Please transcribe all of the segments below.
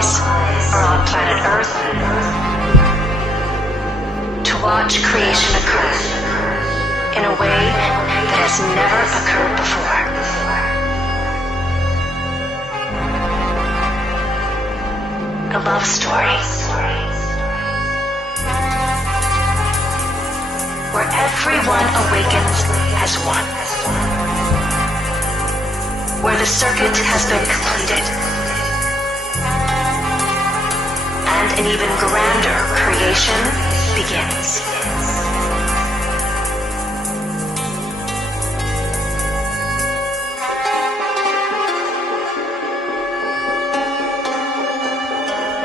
eyes are on planet Earth to watch creation occur in a way that has never occurred before. A love story where everyone awakens as one, where the circuit has been completed, and an even grander creation begins.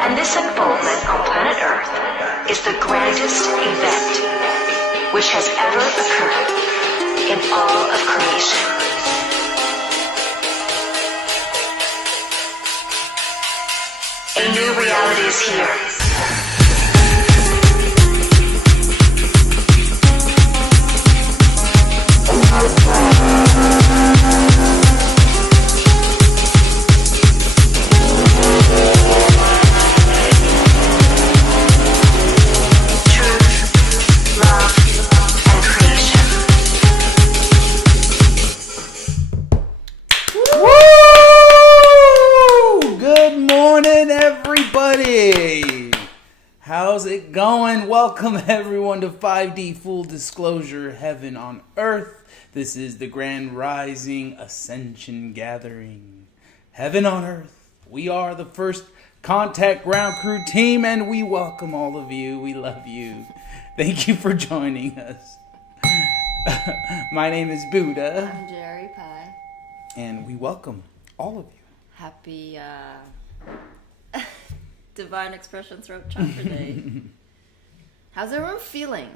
And this unfoldment on planet Earth is the grandest event which has ever occurred in all of creation. A new reality is here. How's it going? Welcome everyone to 5D Full Disclosure Heaven on Earth. This is the Grand Rising Ascension Gathering. Heaven on Earth. We are the first contact ground crew team and we welcome all of you. We love you. Thank you for joining us. My name is Buddha. I'm Jeri-Lee. And we welcome all of you. Happy Divine Expression Throat Chakra Day. How's everyone feeling?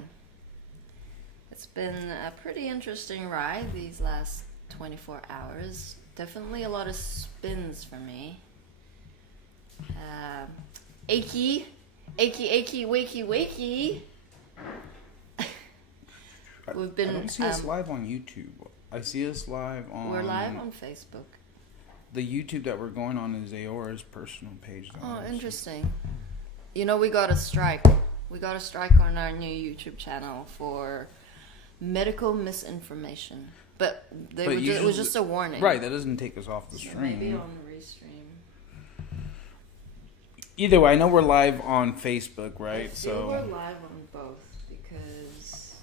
It's been a pretty interesting ride these last 24 hours. Definitely a lot of spins for me. Achy, wakey. We've been. I don't see us live on YouTube. I see us live on. We're live on Facebook. The YouTube that we're going on is Aora's personal page. Oh, interesting. You know, we got a strike. We got a strike on our new YouTube channel for medical misinformation. But it was just a warning. Right, that doesn't take us off the stream. Maybe on the restream. Either way, I know we're live on Facebook, right? We're live on both because...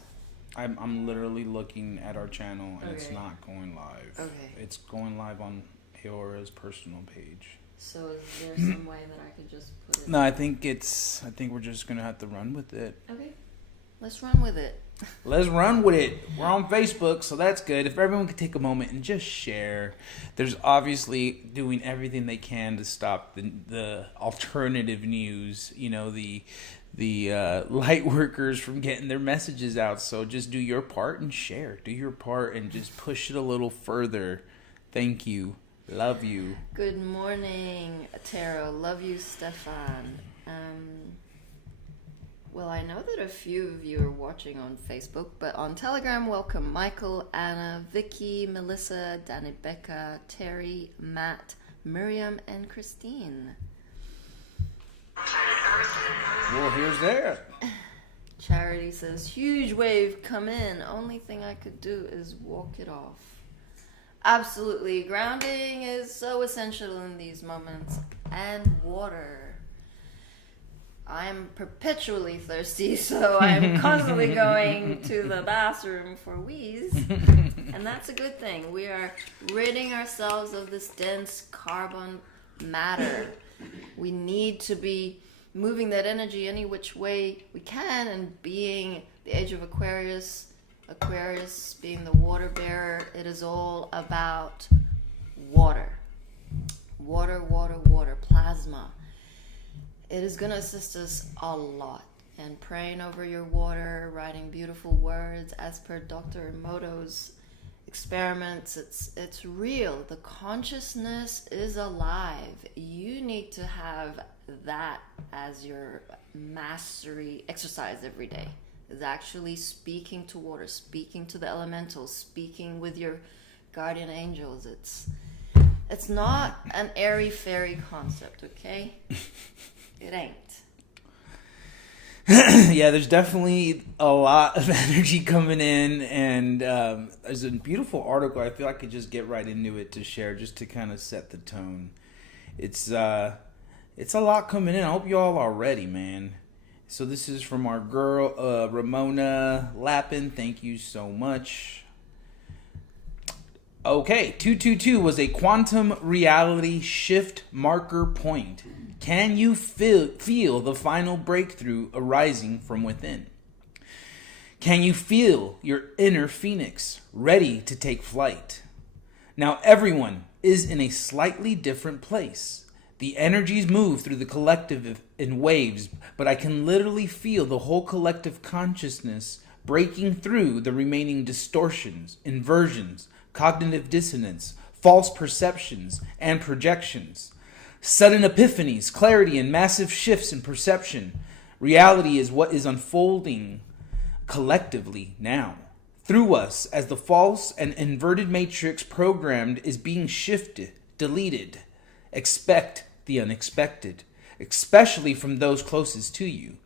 I'm literally looking at our channel and It's not going live. Okay. It's going live on Aora's personal page. So is there some way that I could just put it? No, I think we're just gonna have to run with it. Okay, let's run with it. Let's run with it. We're on Facebook, so that's good. If everyone could take a moment and just share. There's obviously doing everything they can to stop the alternative news. You know, the light workers from getting their messages out. So just do your part and share. Do your part and just push it a little further. Thank you. Love you. Good morning, Taro. Love you, Stefan. Well, I know that a few of you are watching on Facebook, but on Telegram, welcome Michael, Anna, Vicky, Melissa, Danny Becca, Terry, Matt, Miriam, and Christine. Well, here's that. Charity says, huge wave come in. Only thing I could do is walk it off. Absolutely. Grounding is so essential in these moments. And water. I am perpetually thirsty, so I'm constantly going to the bathroom for wheeze. And that's a good thing. We are ridding ourselves of this dense carbon matter. We need to be moving that energy any which way we can, and being the age of Aquarius being the water bearer, it is all about water. Water, plasma. It is going to assist us a lot. And praying over your water, writing beautiful words, as per Dr. Emoto's experiments, it's real. The consciousness is alive. You need to have that as your mastery exercise every day. Is actually speaking to water, speaking to the elementals, speaking with your guardian angels. It's not an airy-fairy concept, okay? It ain't. Yeah, there's definitely a lot of energy coming in, and there's a beautiful article. I feel I could just get right into it to share, just to kind of set the tone. It's a lot coming in. I hope you all are ready, man. So this is from our girl Ramona Lappin. Thank you so much. Okay, 222 was a quantum reality shift marker point. Can you feel the final breakthrough arising from within? Can you feel your inner phoenix ready to take flight? Now everyone is in a slightly different place. The energies move through the collective in waves, but I can literally feel the whole collective consciousness breaking through the remaining distortions, inversions, cognitive dissonance, false perceptions, and projections. Sudden epiphanies, clarity, and massive shifts in perception. Reality is what is unfolding collectively now. Through us, as the false and inverted matrix programmed is being shifted, deleted. Expect the unexpected, especially from those closest to you.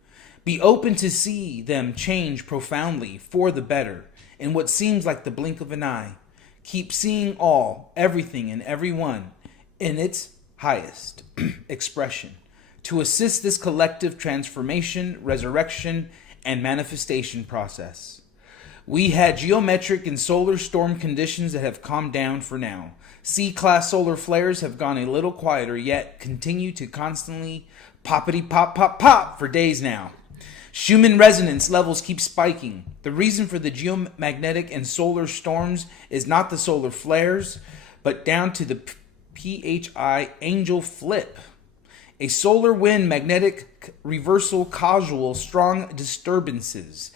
Be open to see them change profoundly for the better in what seems like the blink of an eye. Keep seeing all, everything, and everyone in its highest expression to assist this collective transformation, resurrection, and manifestation process. We had geometric and solar storm conditions that have calmed down for now. C-class solar flares have gone a little quieter, yet continue to constantly poppity pop pop pop for days now. Schumann resonance levels keep spiking. The reason for the geomagnetic and solar storms is not the solar flares, but down to the PHI angel flip. A solar wind magnetic reversal causal strong disturbances.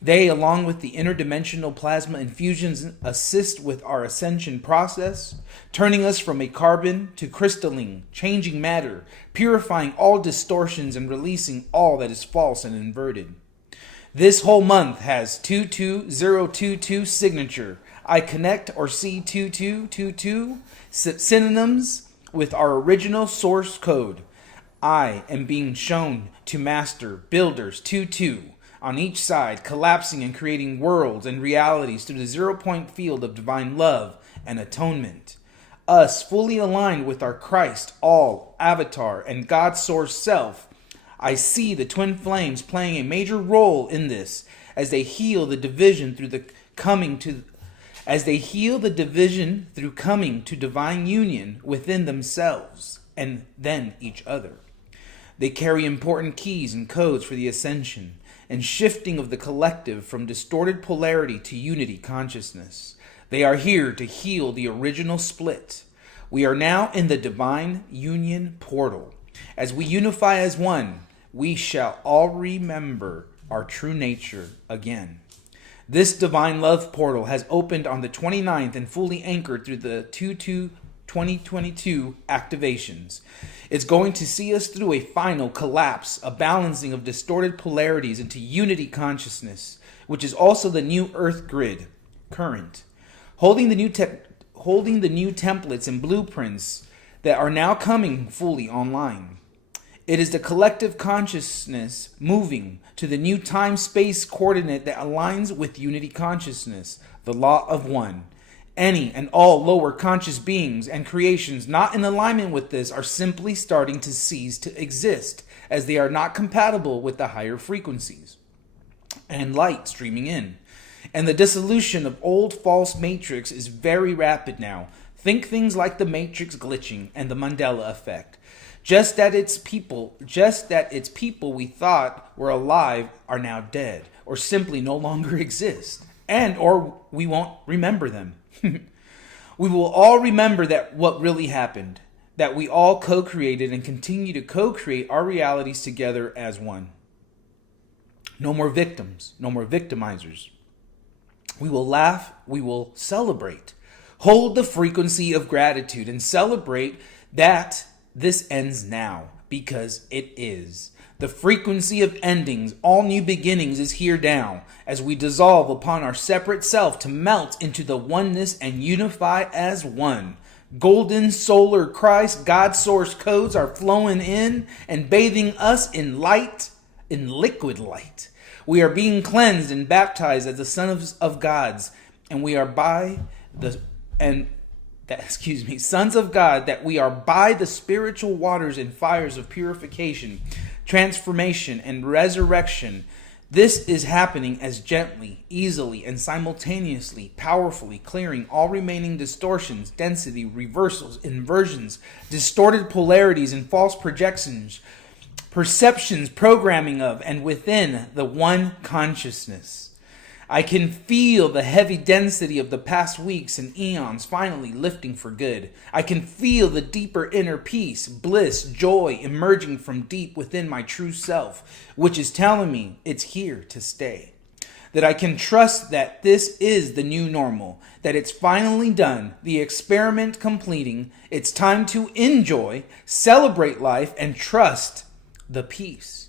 They, along with the interdimensional plasma infusions, assist with our ascension process, turning us from a carbon to crystalline, changing matter, purifying all distortions and releasing all that is false and inverted. This whole month has 22022 signature. I connect or see 2222 synonyms with our original source code. I am being shown to master builders 22 on each side, collapsing and creating worlds and realities through the 0 point field of divine love and atonement. Us fully aligned with our Christ, all, avatar, and God source self. I see the twin flames playing a major role in this as they heal the division through coming to divine union within themselves and then each other. They carry important keys and codes for the ascension and shifting of the collective from distorted polarity to unity consciousness. They are here to heal the original split. We are now in the divine union portal. As we unify as one, we shall all remember our true nature again. This divine love portal has opened on the 29th and fully anchored through the 2022 activations. It's going to see us through a final collapse, a balancing of distorted polarities into unity consciousness, which is also the new earth grid current, holding the new templates and blueprints that are now coming fully online. It is the collective consciousness moving to the new time-space coordinate that aligns with unity consciousness, the law of one. Any and all lower conscious beings and creations not in alignment with this are simply starting to cease to exist, as they are not compatible with the higher frequencies and light streaming in. And the dissolution of old false matrix is very rapid now. Think things like the matrix glitching and the Mandela effect. Just that its people we thought were alive are now dead, or simply no longer exist, and or we won't remember them. We will all remember that what really happened, that we all co-created and continue to co-create our realities together as one. No more victims, no more victimizers. We will laugh, we will celebrate. Hold the frequency of gratitude and celebrate that this ends now, because it is. The frequency of endings, all new beginnings is here now, as we dissolve upon our separate self to melt into the oneness and unify as one. Golden solar Christ, God source codes are flowing in and bathing us in light, in liquid light. We are being cleansed and baptized as the sons of gods, and we are sons of God, that we are by the spiritual waters and fires of purification, transformation, and resurrection. This is happening as gently, easily, and simultaneously, powerfully clearing all remaining distortions, density, reversals, inversions, distorted polarities, and false projections, perceptions, programming of, and within the one consciousness. I can feel the heavy density of the past weeks and eons finally lifting for good. I can feel the deeper inner peace, bliss, joy emerging from deep within my true self, which is telling me it's here to stay. That I can trust that this is the new normal, that it's finally done, the experiment completing. It's time to enjoy, celebrate life, and trust the peace.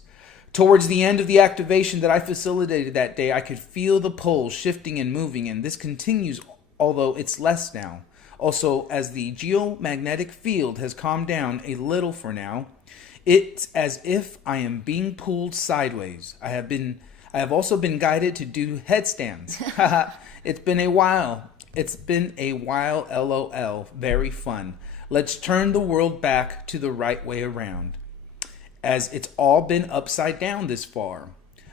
Towards the end of the activation that I facilitated that day, I could feel the poles shifting and moving, and this continues, although it's less now. Also, as the geomagnetic field has calmed down a little for now, it's as if I am being pulled sideways. I have also been guided to do headstands. It's been a while. LOL. Very fun. Let's turn the world back to the right way around, as it's all been upside down this far.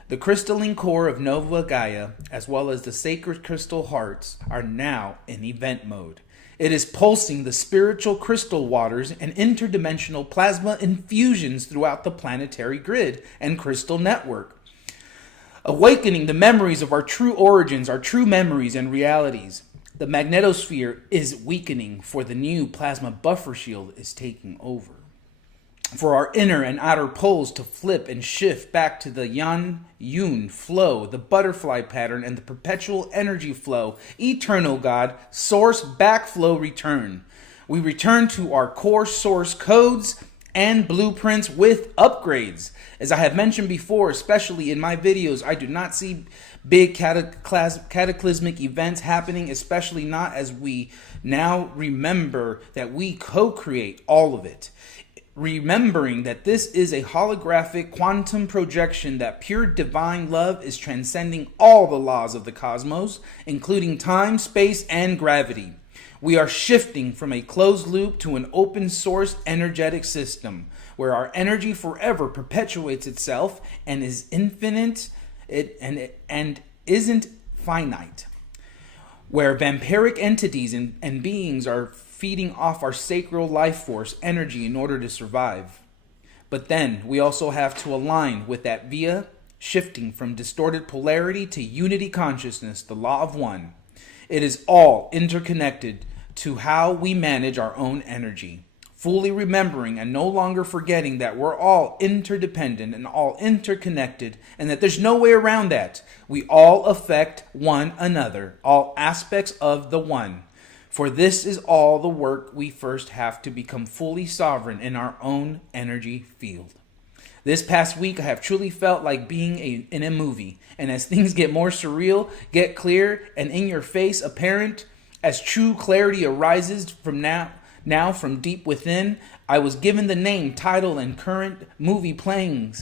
The crystalline core of Nova Gaia, as well as the sacred crystal hearts, are now in event mode. It is pulsing the spiritual crystal waters and interdimensional plasma infusions throughout the planetary grid and crystal network, awakening the memories of our true origins, our true memories and realities. The magnetosphere is weakening, for the new plasma buffer shield is taking over. For our inner and outer poles to flip and shift back to the Yan-Yun flow, the butterfly pattern, and the perpetual energy flow, eternal God, source backflow return. We return to our core source codes and blueprints with upgrades. As I have mentioned before, especially in my videos, I do not see big cataclysmic events happening, especially not as we now remember that we co-create all of it. Remembering that this is a holographic quantum projection, that pure divine love is transcending all the laws of the cosmos, including time, space, and gravity. We are shifting from a closed loop to an open source energetic system, where our energy forever perpetuates itself and is infinite and isn't finite. Where vampiric entities and beings are feeding off our sacred life force energy in order to survive. But then we also have to align with that via shifting from distorted polarity to unity consciousness, the law of one. It is all interconnected to how we manage our own energy, fully remembering and no longer forgetting that we're all interdependent and all interconnected, and that there's no way around that. We all affect one another, all aspects of the one. For this is all the work we first have to become fully sovereign in our own energy field. This past week, I have truly felt like being in a movie. And as things get more surreal, get clear, and in your face apparent, as true clarity arises from now from deep within, I was given the name, title, and current movie playing.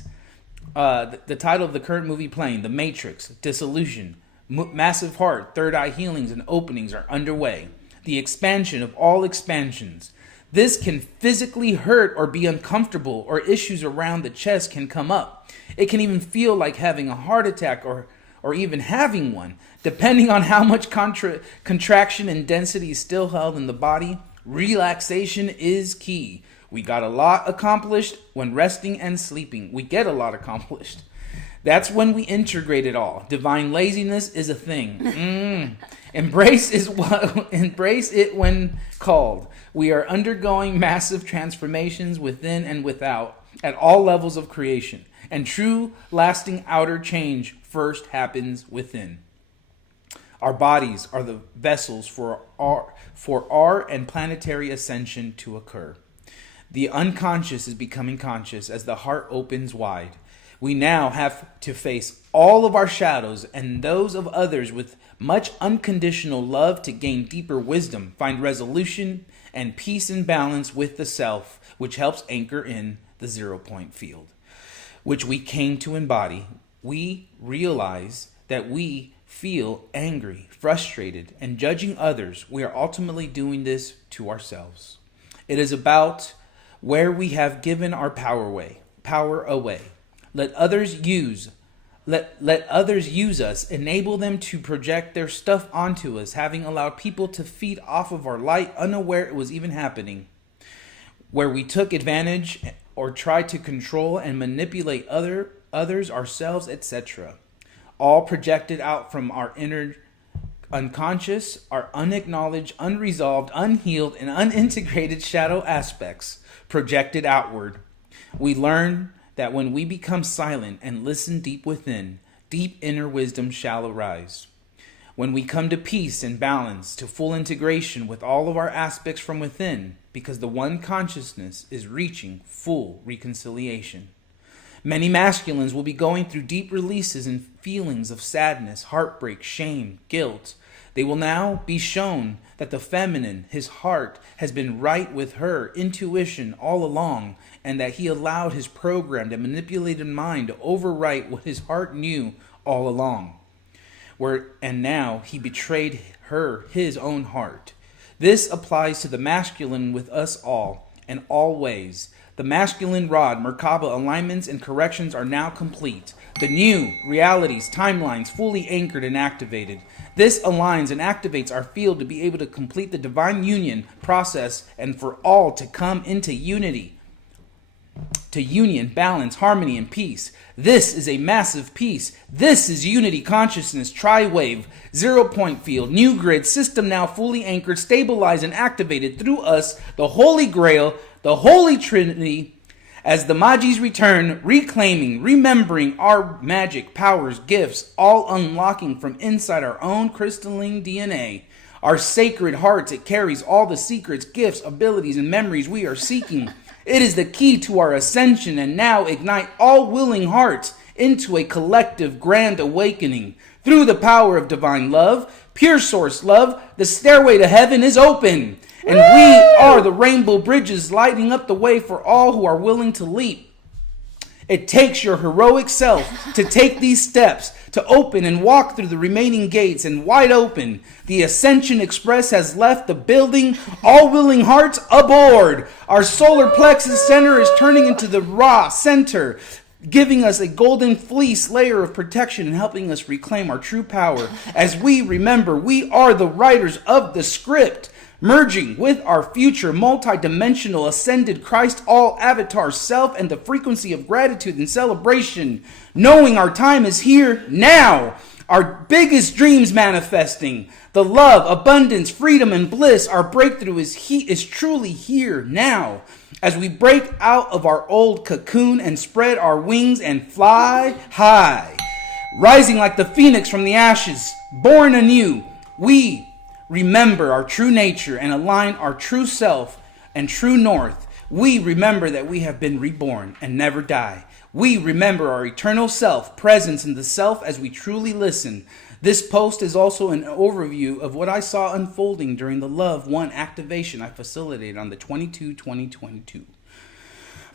The title of the current movie playing, The Matrix, Dissolution, Massive Heart, Third Eye Healings, and Openings are underway. The expansion of all expansions. This can physically hurt or be uncomfortable, or issues around the chest can come up. It can even feel like having a heart attack or even having one, depending on how much contraction and density is still held in the body. Relaxation is key. We got a lot accomplished when resting and sleeping. We get a lot accomplished. That's when we integrate it all. Divine laziness is a thing. Embrace it when called. We are undergoing massive transformations within and without at all levels of creation. And true, lasting outer change first happens within. Our bodies are the vessels for our and planetary ascension to occur. The unconscious is becoming conscious as the heart opens wide. We now have to face all of our shadows and those of others with much unconditional love to gain deeper wisdom, find resolution and peace and balance with the self, which helps anchor in the 0-point field, which we came to embody. We realize that we feel angry, frustrated, and judging others. We are ultimately doing this to ourselves. It is about where we have given our power away. Let others use us, enable them to project their stuff onto us, having allowed people to feed off of our light, unaware it was even happening, where we took advantage or tried to control and manipulate others, ourselves, etc. All projected out from our inner unconscious, our unacknowledged, unresolved, unhealed, and unintegrated shadow aspects projected outward. We learn that when we become silent and listen deep within, deep inner wisdom shall arise. When we come to peace and balance, to full integration with all of our aspects from within, because the one consciousness is reaching full reconciliation. Many masculines will be going through deep releases and feelings of sadness, heartbreak, shame, guilt. They will now be shown that the feminine, his heart, has been right with her intuition all along, and that he allowed his programmed and manipulated mind to overwrite what his heart knew all along. And now he betrayed her, his own heart. This applies to the masculine with us all, in all ways. The masculine rod, Merkaba alignments and corrections are now complete. The new realities, timelines fully anchored and activated. This aligns and activates our field to be able to complete the divine union process and for all to come into unity. To union, balance, harmony, and peace. This is a massive peace. This is unity consciousness, tri-wave, 0-point field, new grid, system now fully anchored, stabilized, and activated through us, the Holy Grail, the Holy Trinity, as the Magis return, reclaiming, remembering our magic, powers, gifts, all unlocking from inside our own crystalline DNA. Our sacred hearts, it carries all the secrets, gifts, abilities, and memories we are seeking. It is the key to our ascension, and now ignite all willing hearts into a collective grand awakening. Through the power of divine love, pure source love, the stairway to heaven is open. And we are the rainbow bridges lighting up the way for all who are willing to leap. It takes your heroic self to take these steps, to open and walk through the remaining gates, and wide open. The Ascension Express has left the building, all willing hearts aboard. Our solar plexus center is turning into the Ra center, giving us a golden fleece layer of protection and helping us reclaim our true power. As we remember, we are the writers of the script, merging with our future multi-dimensional ascended Christ all avatar self and the frequency of gratitude and celebration, knowing our time is here now. Our biggest dreams manifesting, the love, abundance, freedom, and bliss. Our breakthrough is truly here now. As we break out of our old cocoon and spread our wings and fly high, rising like the phoenix from the ashes, born anew, we remember our true nature and align our true self and true north. We remember that we have been reborn and never die. We remember our eternal self, presence in the self as we truly listen. This post is also an overview of what I saw unfolding during the Love 1 activation I facilitated on the 22/2022.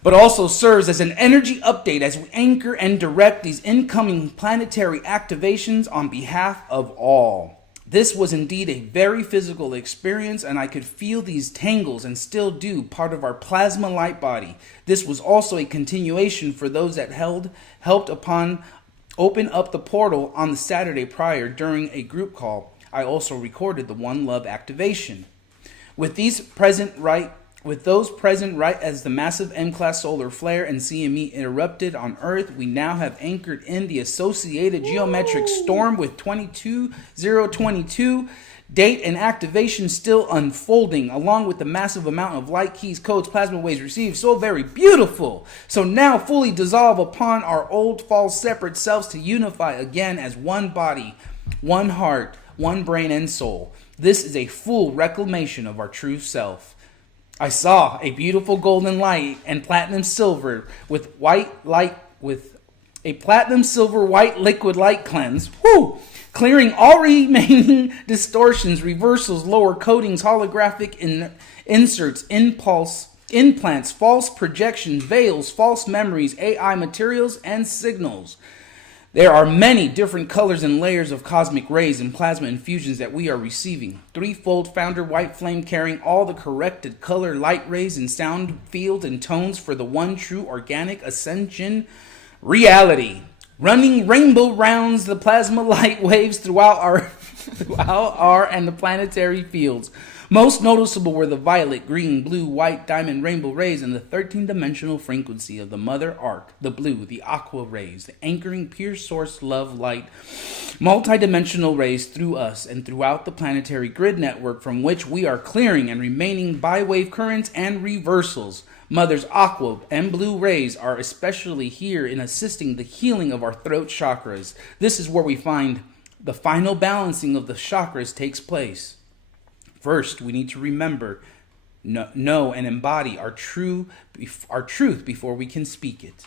But also serves as an energy update as we anchor and direct these incoming planetary activations on behalf of all. This was indeed a very physical experience, and I could feel these tangles and still do, part of our plasma light body. This was also a continuation for those that helped open up the portal on the Saturday prior during a group call. I also recorded the One Love activation. With those present right as the massive M-class solar flare and CME erupted on Earth, we now have anchored in the associated geometric storm with 22/022 date and activation still unfolding, along with the massive amount of light, keys, codes, plasma waves received. So very beautiful. So now fully dissolve upon our old false separate selves to unify again as one body, one heart, one brain and soul. This is a full reclamation of our true self. I saw a beautiful golden light and platinum silver with white light with a platinum silver white liquid light cleanse. clearing all remaining distortions, reversals, lower codings, holographic inserts, implants, false projections, veils, false memories, AI materials, and signals. There are many different colors and layers of cosmic rays and plasma infusions that we are receiving. Threefold founder white flame carrying all the corrected color, light rays, and sound fields and tones for the one true organic ascension reality. Running rainbow rounds the plasma light waves throughout our and the planetary fields. Most noticeable were the violet, green, blue, white, diamond, rainbow rays, and the 13-dimensional frequency of the mother arc, the blue, the aqua rays, the anchoring pure source love light, multi-dimensional rays through us and throughout the planetary grid network from which we are clearing and remaining bi-wave currents and reversals. Mother's aqua and blue rays are especially here in assisting the healing of our throat chakras. This is where we find the final balancing of the chakras takes place. First, we need to remember, know, and embody our truth before we can speak it.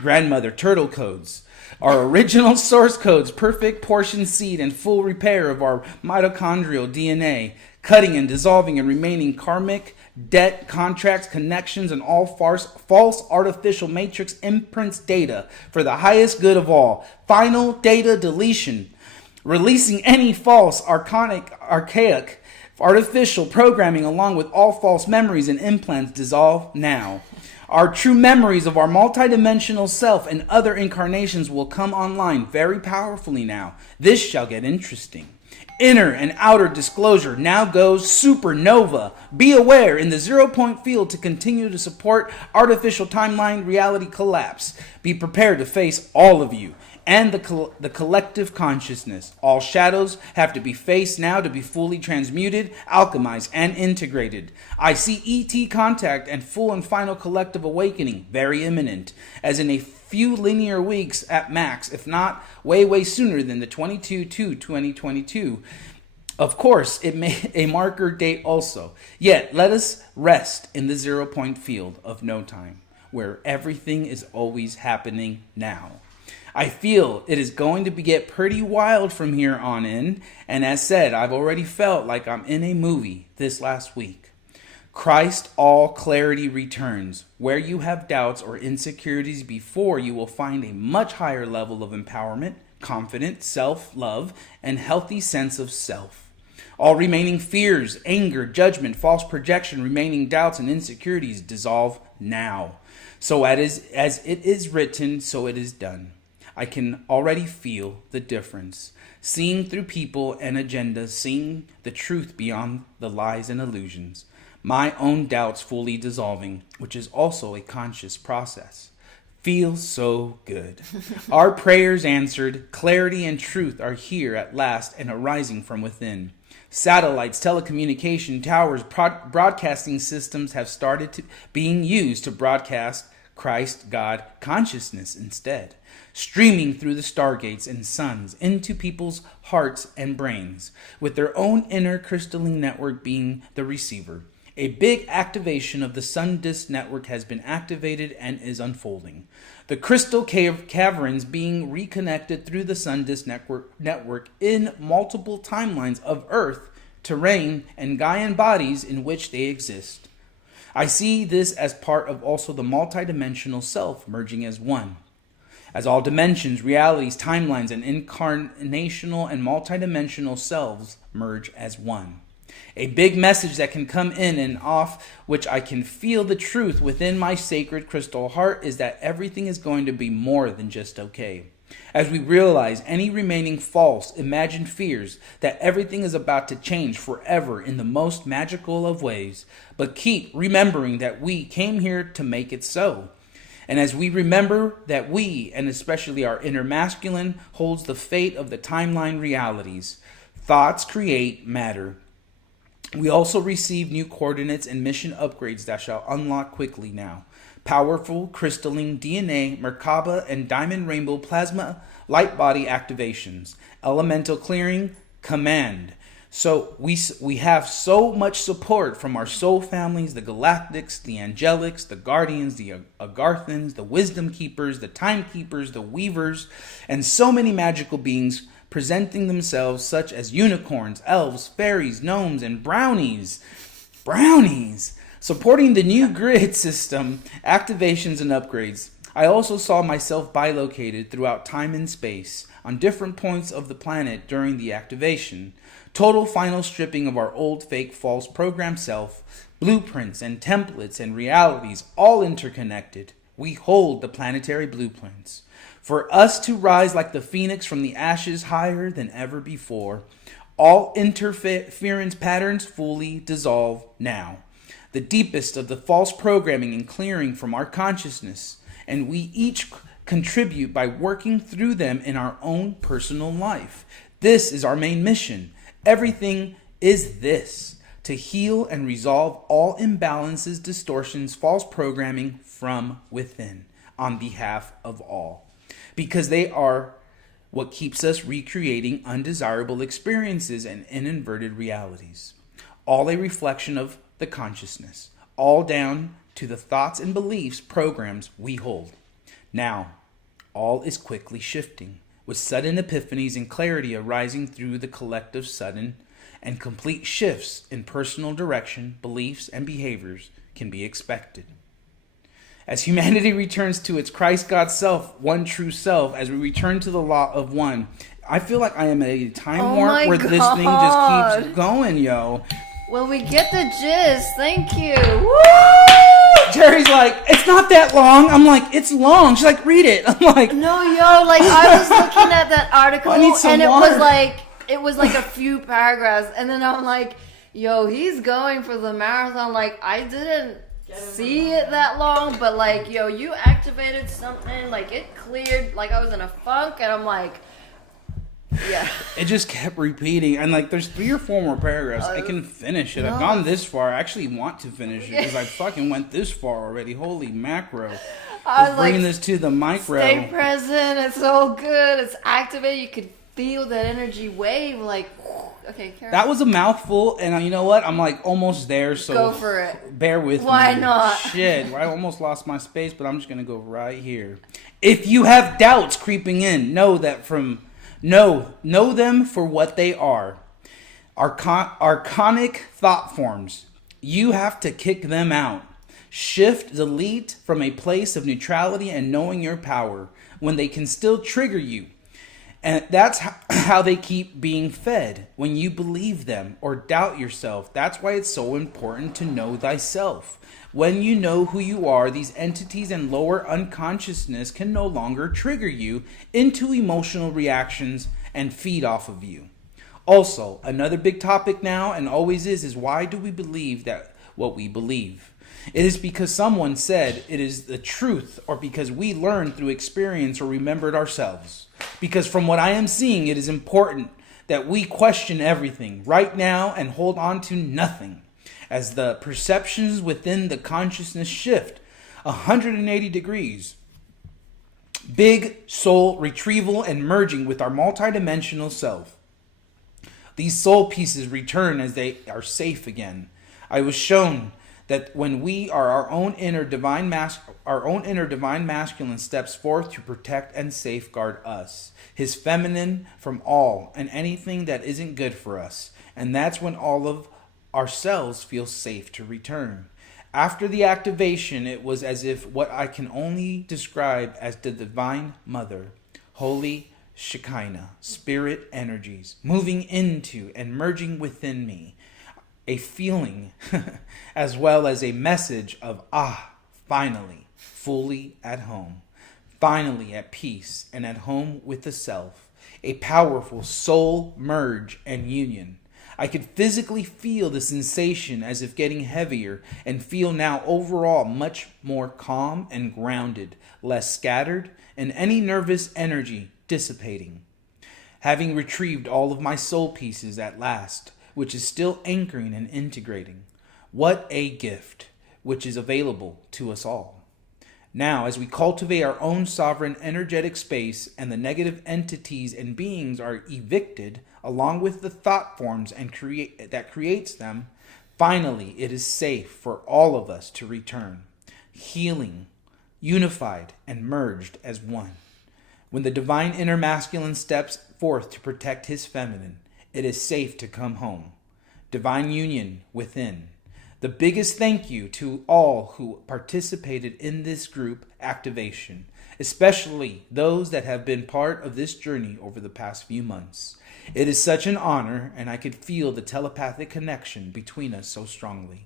Grandmother turtle codes, our original source codes, perfect portion seed and full repair of our mitochondrial DNA, cutting and dissolving and remaining karmic debt, contracts, connections, and all false artificial matrix imprints data for the highest good of all. Final data deletion, releasing any false, archaic, artificial programming along with all false memories and implants dissolve now. Our true memories of our multidimensional self and other incarnations will come online very powerfully now. This shall get interesting. Inner and outer disclosure now goes supernova. Be aware in the 0-point field to continue to support artificial timeline reality collapse. Be prepared to face all of you and the collective consciousness. All shadows have to be faced now to be fully transmuted, alchemized, and integrated. I see ET contact and full and final collective awakening very imminent, as in a few linear weeks at max, if not way sooner than the 22/2/2022. Of course, it may a marker date also. Yet, let us rest in the 0-point field of no time, where everything is always happening now. I feel it is going to get pretty wild from here on in, and as said, I've already felt like I'm in a movie this last week. Christ, all clarity returns. Where you have doubts or insecurities before, you will find a much higher level of empowerment, confidence, self-love, and healthy sense of self. All remaining fears, anger, judgment, false projection, remaining doubts, and insecurities dissolve now. So as it is written, so it is done. I can already feel the difference. Seeing through people and agendas, seeing the truth beyond the lies and illusions. My own doubts fully dissolving, which is also a conscious process. Feels so good. Our prayers answered, clarity and truth are here at last and arising from within. Satellites, telecommunication towers, broadcasting systems have started being used to broadcast Christ, God, consciousness instead, streaming through the stargates and suns into people's hearts and brains, with their own inner crystalline network being the receiver. A big activation of the sun disk network has been activated and is unfolding. The crystal caverns being reconnected through the sun disk network in multiple timelines of Earth, terrain, and Gaian bodies in which they exist. I see this as part of also the multidimensional self merging as one. As all dimensions, realities, timelines, and incarnational and multidimensional selves merge as one. A big message that can come in and off, which I can feel the truth within my sacred crystal heart, is that everything is going to be more than just okay. As we realize any remaining false, imagined fears that everything is about to change forever in the most magical of ways, but keep remembering that we came here to make it so. And as we remember that we, and especially our inner masculine, holds the fate of the timeline realities, thoughts create matter. We also receive new coordinates and mission upgrades that shall unlock quickly now. Powerful crystalline DNA, Merkaba, and diamond rainbow plasma light body activations. Elemental clearing, command. So we have so much support from our soul families, the galactics, the angelics, the guardians, the Agarthans, the wisdom keepers, the time keepers, the weavers, and so many magical beings presenting themselves such as unicorns, elves, fairies, gnomes, and brownies. Brownies! Supporting the new grid system, activations, and upgrades. I also saw myself bilocated throughout time and space on different points of the planet during the activation. Total final stripping of our old, fake, false program self, blueprints and templates and realities all interconnected. We hold the planetary blueprints. For us to rise like the phoenix from the ashes higher than ever before. All interference patterns fully dissolve now. The deepest of the false programming and clearing from our consciousness. And we each contribute by working through them in our own personal life. This is our main mission. Everything is this: to heal and resolve all imbalances, distortions, false programming from within on behalf of all. Because they are what keeps us recreating undesirable experiences and inverted realities. All a reflection of the consciousness, all down to the thoughts and beliefs programs we hold. Now, all is quickly shifting, with sudden epiphanies and clarity arising through the collective sudden and complete shifts in personal direction, beliefs, and behaviors can be expected. As humanity returns to its Christ God self, one true self, as we return to the law of one, I feel like I am at a time warp where this thing just keeps going, yo. Well, we get the gist. Thank you. Woo! Jerry's like, it's not that long. I'm like, it's long. She's like, read it. I'm like, no, yo, like I was looking at that article and it was like a few paragraphs, and then I'm like, yo, he's going for the marathon. Like I didn't see it that long, but like, yo, you activated something. Like it cleared. Like I was in a funk, and I'm like, yeah. It just kept repeating, and like there's 3 or 4 more paragraphs. I can finish it. No. I've gone this far. I actually want to finish it because I fucking went this far already. Holy macro! I was bringing like, this to the micro. Stay present. It's so good. It's activated. You could feel that energy wave. Like, okay, Karen. That was a mouthful, and you know what? I'm like almost there. So go for it. Bear with me. Why not? Shit, I almost lost my space, but I'm just gonna go right here. If you have doubts creeping in, know them for what they are. Archonic thought forms. You have to kick them out. Shift, delete from a place of neutrality and knowing your power when they can still trigger you. And that's how they keep being fed, when you believe them or doubt yourself. That's why it's so important to know thyself. When you know who you are, these entities and lower unconsciousness can no longer trigger you into emotional reactions and feed off of you. Also, another big topic now and always is why do we believe that what we believe? It is because someone said it is the truth, or because we learned through experience or remembered ourselves. Because from what I am seeing, it is important that we question everything right now and hold on to nothing. As the perceptions within the consciousness shift 180 degrees. Big soul retrieval and merging with our multidimensional self. These soul pieces return as they are safe again. I was shown that when we are our own inner divine masculine steps forth to protect and safeguard us, his feminine from all and anything that isn't good for us. And that's when all of ourselves feel safe to return. After the activation, it was as if what I can only describe as the Divine Mother, Holy Shekinah, spirit energies, moving into and merging within me. A feeling as well as a message of, finally, fully at home. Finally at peace and at home with the self. A powerful soul merge and union. I could physically feel the sensation as if getting heavier and feel now overall much more calm and grounded, less scattered, and any nervous energy dissipating. Having retrieved all of my soul pieces at last, which is still anchoring and integrating. What a gift, which is available to us all. Now, as we cultivate our own sovereign energetic space and the negative entities and beings are evicted, along with the thought forms and that creates them, finally it is safe for all of us to return, healing, unified, and merged as one. When the divine inner masculine steps forth to protect his feminine. It is safe to come home. Divine union within. The biggest thank you to all who participated in this group activation, especially those that have been part of this journey over the past few months. It is such an honor, and I could feel the telepathic connection between us so strongly.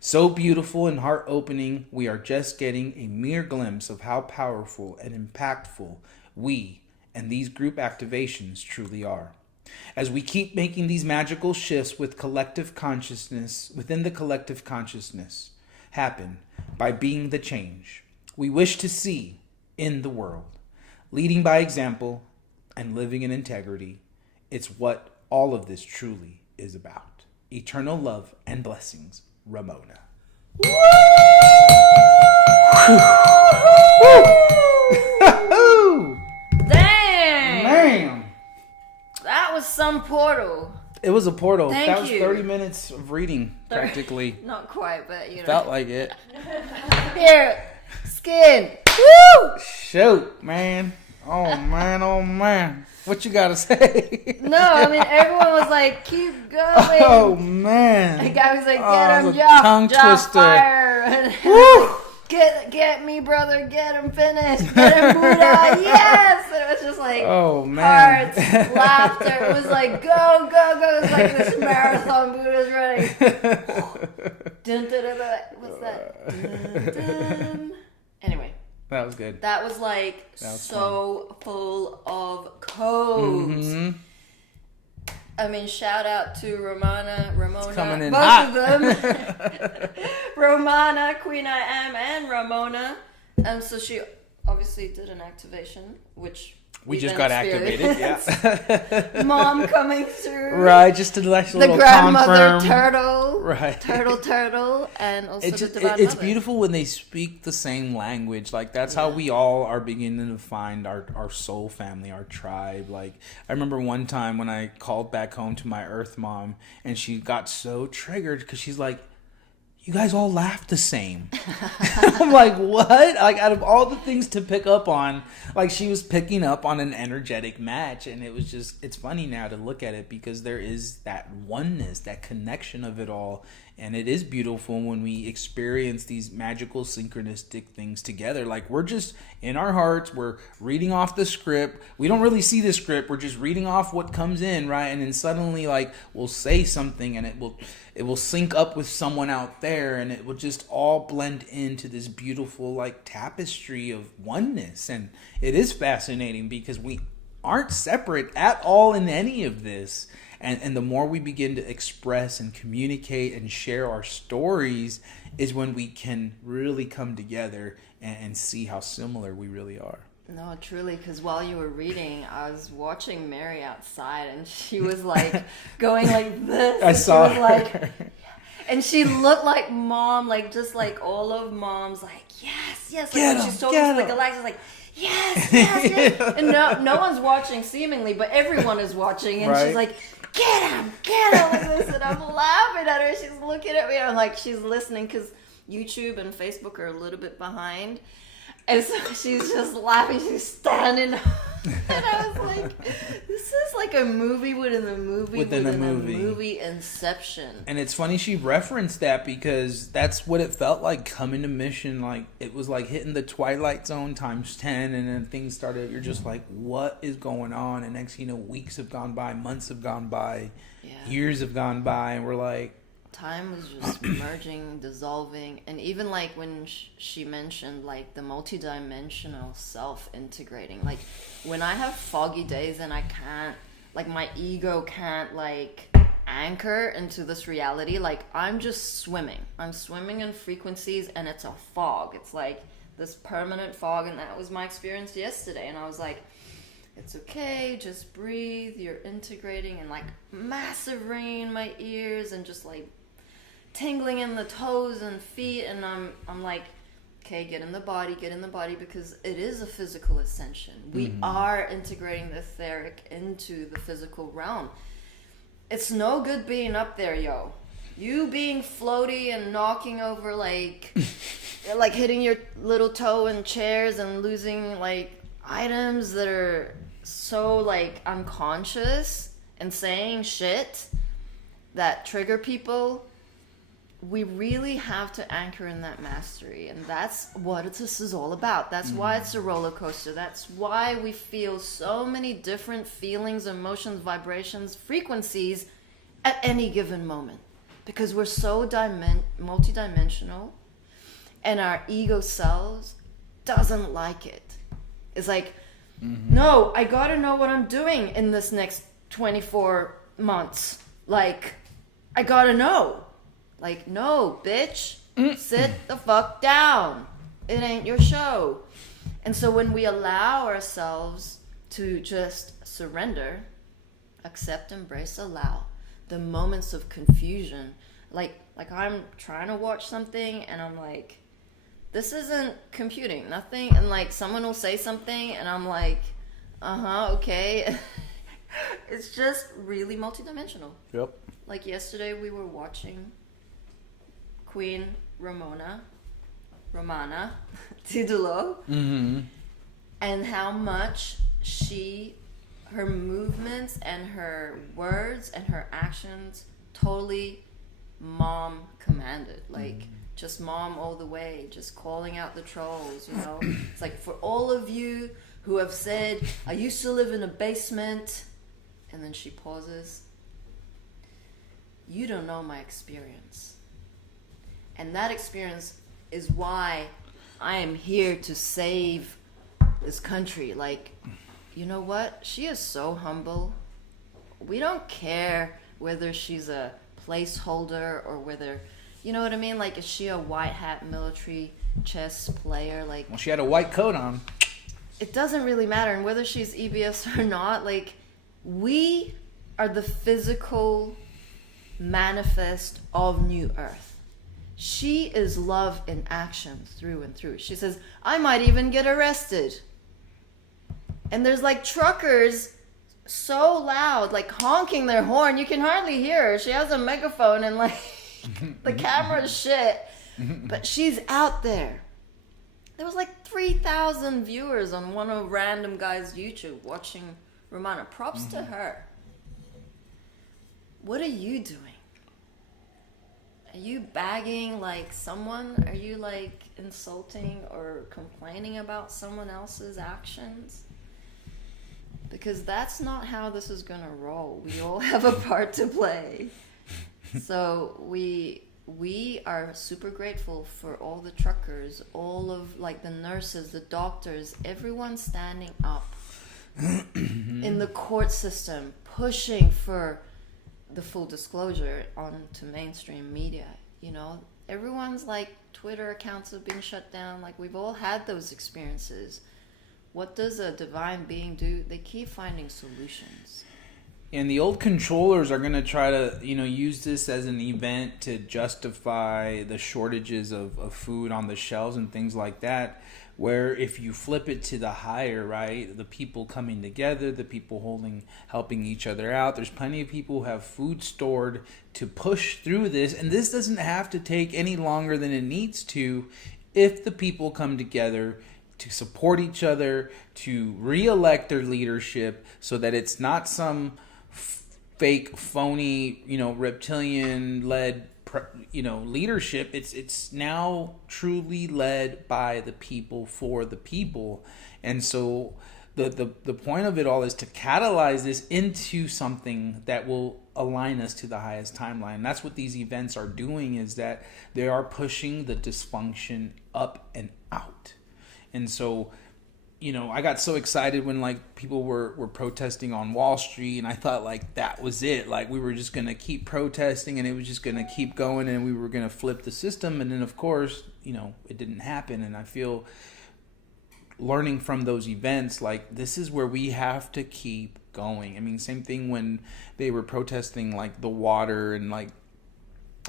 So beautiful and heart-opening, we are just getting a mere glimpse of how powerful and impactful we and these group activations truly are. As we keep making these magical shifts with collective consciousness, within the collective consciousness, happen by being the change we wish to see in the world, leading by example and living in integrity. It's what all of this truly is about. Eternal love and blessings, Ramona. Woo! Dang! Man! That was some portal. It was a portal. Thank that was you. 30 minutes of reading, practically. Not quite, but you know. Felt like it. Here, skin. Woo! Shoot, man. Oh, man, oh, man. What you gotta say? No, I mean, everyone was like, keep going. Oh, man. The guy was like, Oh, get it him, was a Joff, tongue Joff, twister. fire. And Woo! get me, brother, get him finished. Get him, Buddha, yes. And it was just like, Oh, man. hearts, laughter. It was like, go, go, go. It was like this marathon Buddha's running. Dun, dun, dun, dun. What's that? Dun, dun. Anyway. That was good. That was like was so full of codes. Mm-hmm. I mean, shout out to Ramona, Coming in both hot. of them. Romana, Queen I Am, and Ramona. So she obviously did an activation, which We just then got activated, experienced. yeah. Mom coming through. Right, just to let you The little grandmother confirm. turtle. Right. Turtle, and also It's the just, divine it's mother. beautiful when they speak the same language. Like, that's how we all are beginning to find our soul family, our tribe. Like, I remember one time when I called back home to my Earth mom, and she got so triggered because she's like, you guys all laugh the same. I'm like, what? Like, out of all the things to pick up on, like, she was picking up on an energetic match. And it was just, it's funny now to look at it because there is that oneness, that connection of it all. And it is beautiful when we experience these magical synchronistic things together. Like, we're just in our hearts, we're reading off the script. We don't really see the script. We're just reading off what comes in, right? And then suddenly, like, we'll say something and it will sync up with someone out there, and it will just all blend into this beautiful, like, tapestry of oneness. And it is fascinating because we aren't separate at all in any of this. And the more we begin to express and communicate and share our stories is when we can really come together and see how similar we really are. No, truly, because while you were reading, I was watching Mary outside, and she was like going like this. I saw she was her. like, and she looked like Mom, like just like all of Mom's, like yes, like Get when him, she's talking get to the him. Galactus, like yes, and no one's watching seemingly, but everyone is watching, and Right. she's like, get him like this, and I'm laughing at her. She's looking at me, and I'm like, she's listening because YouTube and Facebook are a little bit behind. And so she's just laughing, she's standing. And I was like, this is like a movie within a movie Within a movie. Inception. And it's funny she referenced that because that's what it felt like coming to Mission. Like, it was like hitting the Twilight Zone times 10, and then things started, you're just like, what is going on? And next thing you know, weeks have gone by, months have gone by, years have gone by, and we're like, time was just merging, dissolving, and even like when she mentioned like the multidimensional self integrating, like when I have foggy days and I can't, like my ego can't like anchor into this reality, like I'm swimming in frequencies, and it's a fog. It's like this permanent fog, and that was my experience yesterday. And I was like, it's okay, just breathe, you're integrating, and like massive ringing in my ears and just like tingling in the toes and feet, and I'm like, okay, get in the body, because it is a physical ascension. We are integrating the etheric into the physical realm. It's no good being up there, yo. You being floaty and knocking over like hitting your little toe in chairs and losing like items that are so like unconscious and saying shit that trigger people, we really have to anchor in that mastery. And that's what this is all about. That's why it's a roller coaster. That's why we feel so many different feelings, emotions, vibrations, frequencies at any given moment. Because we're so multidimensional, and our ego selves doesn't like it. It's like, no, I gotta know what I'm doing in this next 24 months. Like, I gotta know. Like, no, bitch, sit the fuck down. It ain't your show. And so when we allow ourselves to just surrender, accept, embrace, allow the moments of confusion, like I'm trying to watch something and I'm like, this isn't computing, nothing, and like someone will say something and I'm like, okay. It's just really multidimensional. Yep. Like yesterday we were watching Queen Romana Didulo, and how much her movements and her words and her actions totally mom commanded. Like, just mom all the way, just calling out the trolls, you know. It's like, for all of you who have said, I used to live in a basement, and then she pauses, you don't know my experience. And that experience is why I am here to save this country. Like, you know what? She is so humble. We don't care whether she's a placeholder or whether, you know what I mean? Like, is she a white hat military chess player? Like, well, she had a white coat on. It doesn't really matter. And whether she's EBS or not, like, we are the physical manifest of New Earth. She is love in action through and through. She says, I might even get arrested. And there's like truckers so loud, like honking their horn. You can hardly hear her. She has a megaphone and like the camera's shit. But she's out there. There was like 3,000 viewers on one of random guy's YouTube watching Romana. Props to her. What are you doing? Are you bagging like someone? Are you like insulting or complaining about someone else's actions? Because that's not how this is gonna roll. We all have a part to play. So we are super grateful for all the truckers, all of like the nurses, the doctors, everyone standing up in the court system, pushing for the full disclosure onto mainstream media. You know, everyone's like Twitter accounts have been shut down. Like, we've all had those experiences. What does a divine being do? They keep finding solutions. And the old controllers are going to try to, you know, use this as an event to justify the shortages of food on the shelves and things like that. Where if you flip it to the higher, right, the people coming together, the people helping each other out. There's plenty of people who have food stored to push through this. And this doesn't have to take any longer than it needs to if the people come together to support each other, to re-elect their leadership so that it's not some fake, phony, you know, reptilian-led, you know, leadership. It's now truly led by the people for the people. And so the point of it all is to catalyze this into something that will align us to the highest timeline. That's what these events are doing, is that they are pushing the dysfunction up and out. And so, you know, I got so excited when like people were protesting on Wall Street, and I thought like that was it. Like, we were just going to keep protesting and it was just going to keep going and we were going to flip the system. And then of course, you know, it didn't happen. And I feel learning from those events, like, this is where we have to keep going. I mean, same thing when they were protesting like the water and like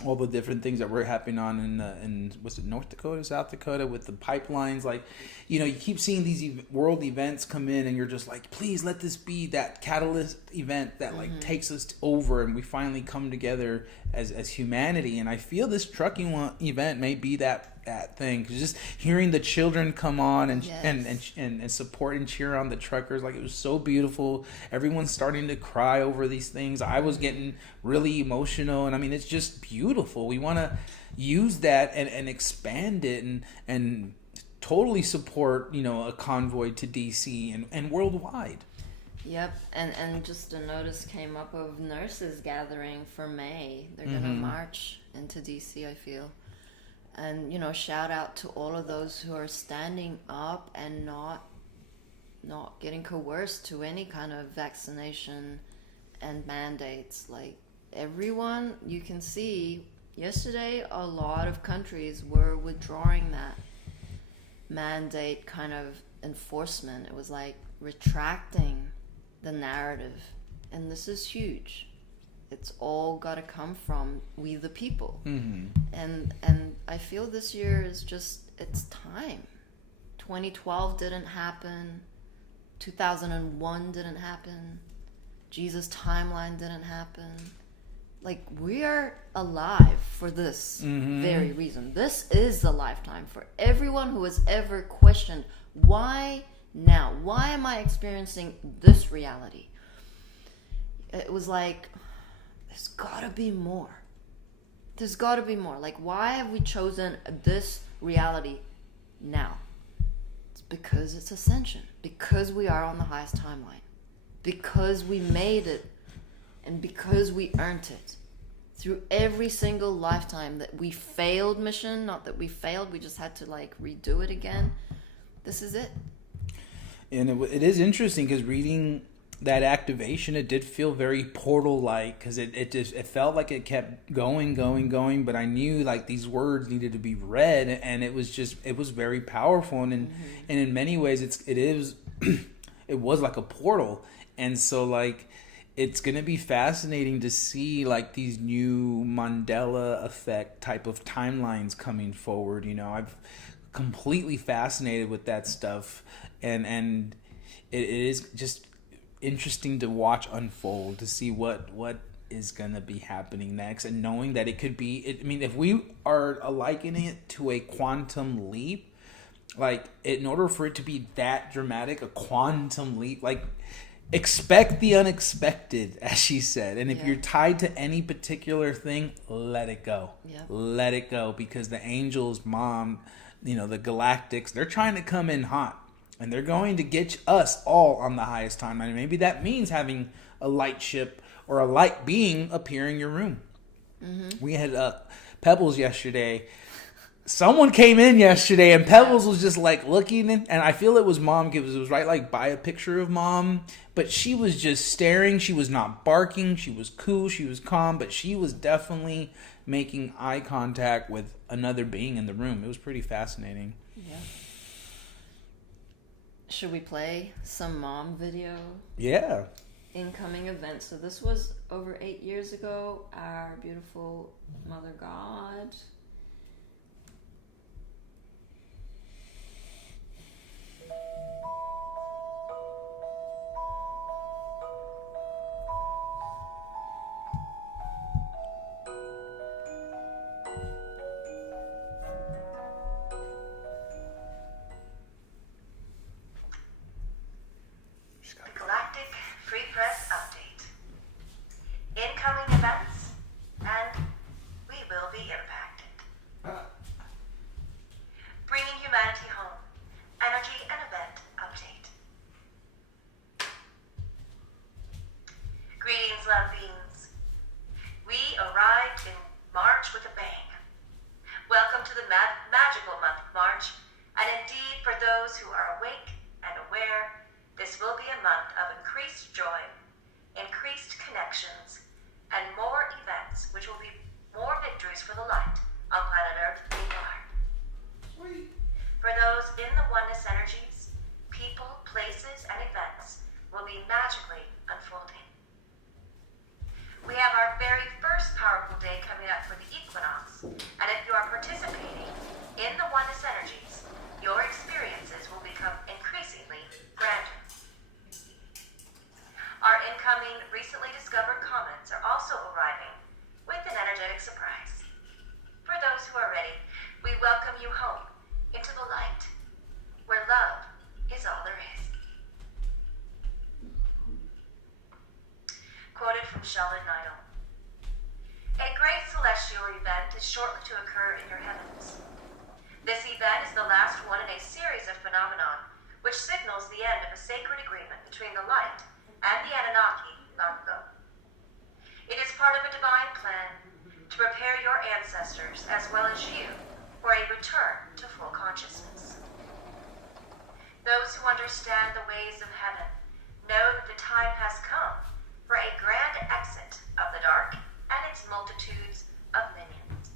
all the different things that were happening on in was it North Dakota, South Dakota, with the pipelines. Like, you know, you keep seeing these world events come in and you're just like, please let this be that catalyst event that like takes us over and we finally come together as humanity. And I feel this trucking event may be that thing, 'cause just hearing the children come on and Yes. and support and cheer on the truckers, like, it was so beautiful. Everyone's starting to cry over these things. I was getting really emotional, and I mean, it's just beautiful. We want to use that and expand it and totally support, you know, a convoy to DC and worldwide. Yep, and just a notice came up of nurses gathering for May. They're gonna march into DC, I feel. And, you know, shout out to all of those who are standing up and not getting coerced to any kind of vaccination and mandates. Like, everyone, you can see yesterday a lot of countries were withdrawing that mandate kind of enforcement. It was like retracting the narrative, and this is huge. It's all got to come from we the people. And I feel this year is just, it's time. 2012 didn't happen, 2001 didn't happen, Jesus timeline didn't happen. Like, we are alive for this very reason. This is a lifetime for everyone who has ever questioned, why now? Why am I experiencing this reality? It was like, there's gotta be more. There's gotta be more. Like, why have we chosen this reality now? It's because it's Ascension. Because we are on the highest timeline. Because we made it. And because we earned it. Through every single lifetime that we failed mission. Not that we failed, we just had to, like, redo it again. This is it. And it is interesting, because reading that activation, it did feel very portal-like, because it felt like it kept going, but I knew, like, these words needed to be read, and it was very powerful, and in many ways it was like a portal. And so, like, it's gonna be fascinating to see, like, these new Mandela effect type of timelines coming forward. You know, I've completely fascinated with that stuff, and it is just interesting to watch unfold, to see what is going to be happening next, and knowing that it could be, I mean, if we are likening it to a quantum leap, like, in order for it to be that dramatic, a quantum leap, like, expect the unexpected, as she said. And if you're tied to any particular thing, let it go. Let it go, because the angels, mom, you know, the galactics, they're trying to come in hot. And they're going to get us all on the highest timeline. And maybe that means having a light ship or a light being appear in your room. We had Pebbles yesterday. Someone came in yesterday, and Pebbles was just, like, looking in, and I feel it was mom, because it was right, like, by a picture of mom. But she was just staring. She was not barking. She was cool. She was calm. But she was definitely making eye contact with another being in the room. It was pretty fascinating. Yeah. Should we play some mom video? Yeah. Incoming events. So this was over 8 years ago. Our beautiful Mother God. Incoming events, and we will be impacted. Bringing humanity home. Energy and event update. Greetings, love beings. We arrived in March with a bang. Welcome to the magical month of March, and indeed, for those who are awake and aware, this will be a month of increased joy, increased connections, and more events, which will be more victories for the light on planet Earth we are. Sweet. For those in the oneness energies, people, places, and events will be magically unfolding. We have our very first powerful day coming up for the equinox, and if you are participating in the oneness energies, your experiences will become increasingly grander. Our incoming recently discovered comets are also arriving with an energetic Sheldon Idle. A great celestial event is shortly to occur in your heavens. This event is the last one in a series of phenomena which signals the end of a sacred agreement between the light and the Anunnaki long ago. It is part of a divine plan to prepare your ancestors as well as you for a return to full consciousness. Those who understand the ways of heaven know that the time has come for a grand exit of the dark and its multitudes of minions.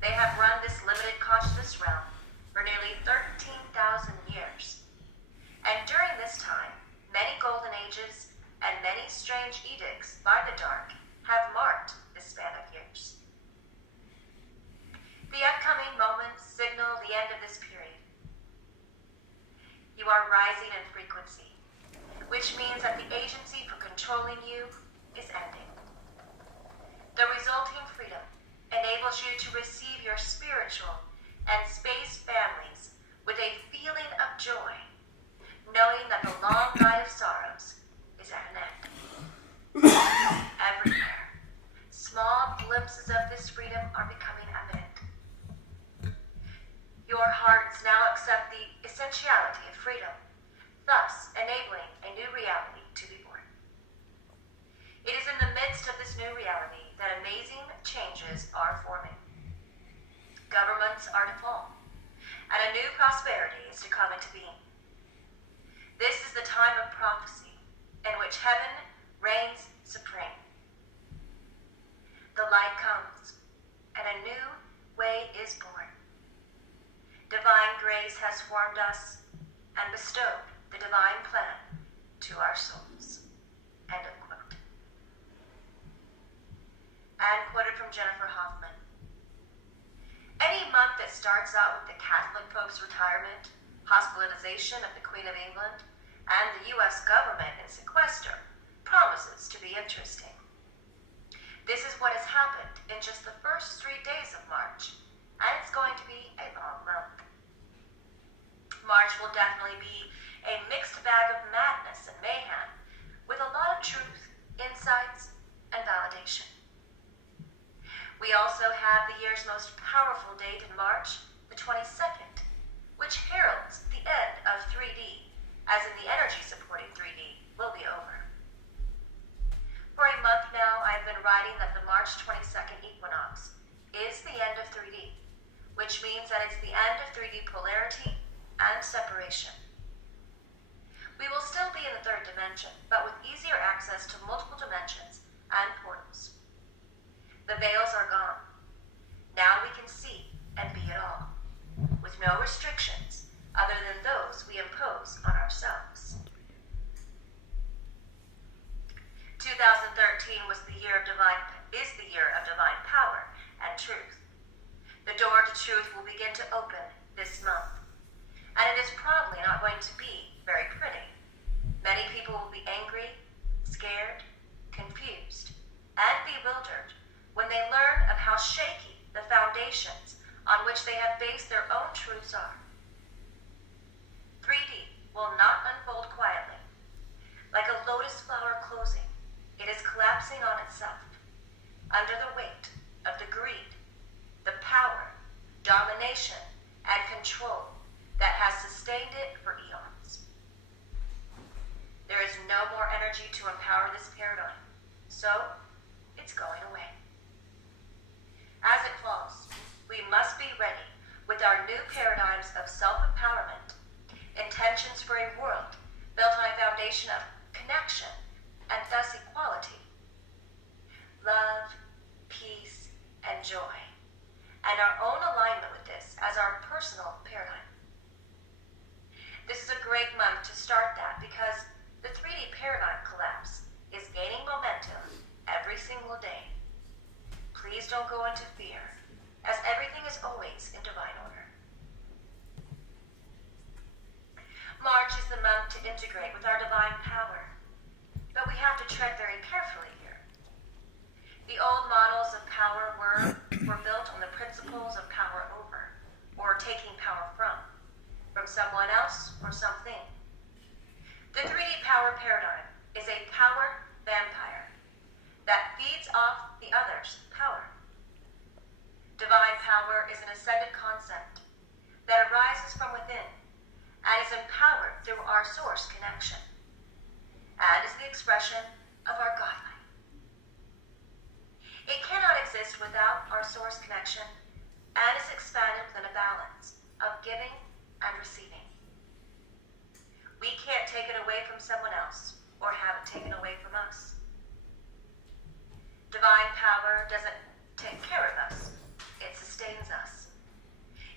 They have run this limited consciousness realm for nearly 13,000 years. And during this time, many golden ages and many strange edicts by the dark have marked this span of years. The upcoming moments signal the end of this period. You are rising in frequency, which means that the agency for controlling you is ending. The resulting freedom enables you to receive your spiritual and space families with a feeling of joy, knowing that the long night of sorrows is at an end. Everywhere, small glimpses of this freedom are becoming evident. Your hearts now accept the essentiality of freedom, thus enabling a new reality to be born. It is in the midst of this new reality that amazing changes are forming. Governments are to fall, and a new prosperity is to come into being. This is the time of prophecy in which heaven reigns supreme. The light comes, and a new way is born. Divine grace has formed us and bestowed the divine plan to our souls. End of quote. And quoted from Jennifer Hoffman. Any month that starts out with the Catholic Pope's retirement, hospitalization of the Queen of England, and the U.S. government in sequester promises to be interesting. This is what has happened in just the first 3 days of March, and it's going to be a long month. March will definitely be a mixed bag of madness and mayhem, with a lot of truth, insights, and validation. We also have the year's most powerful date in March, the 22nd, which heralds the end of 3D, as in the energy supporting 3D will be over. For a month now, I've been writing that the March 22nd equinox is the end of 3D, which means that it's the end of 3D polarity and separation. We will still be in the third dimension, but with easier access to multiple dimensions and portals. The veils are gone. Now we can see and be it all, with no restrictions other than those we impose on ourselves. 2013 is the year of divine power and truth. The door to truth will begin to open this month, and it is probably not going to be very pretty. Many people will be angry, scared, confused, and bewildered when they learn of how shaky the foundations on which they have based their own truths are. 3D will not unfold quietly. Like a lotus flower closing, it is collapsing on itself, under the weight of the greed, the power, domination, and control that has sustained it for eons. There is no more energy to empower this paradigm, so it's going away. As it falls, we must be ready with our new paradigms of self-empowerment, intentions for a world built on a foundation of connection and thus equality, love, peace, and joy, and our own alignment with this as our personal paradigm. This is a great month to start that because the 3D paradigm collapse is gaining momentum every single day. Please don't go into fear, as everything is always in divine order. March is the month to integrate with our divine power, but we have to tread very carefully here. The old models of power were built on the principles of power over, or taking power from someone else or something. The 3D power paradigm is a power vampire that feeds off the other's power. Divine power is an ascended concept that arises from within and is empowered through our source connection, and is the expression of our God light. It cannot exist without our source connection and is expanded within a balance of giving and receiving. We can't take it away from someone else or have it taken away from us. Divine power doesn't take care of us, it sustains us.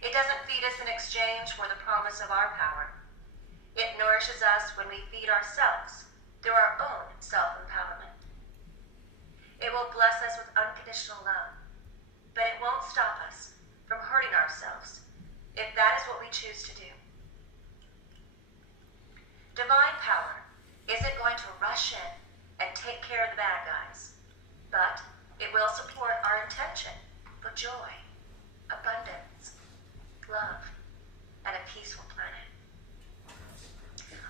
It doesn't feed us in exchange for the promise of our power. It nourishes us when we feed ourselves through our own self-empowerment. It will bless us with unconditional love, but it won't stop us from hurting ourselves if that is what we choose to do. Divine power isn't going to rush in and take care of the bad guys, but it will support our intention for joy, abundance, love, and a peaceful planet.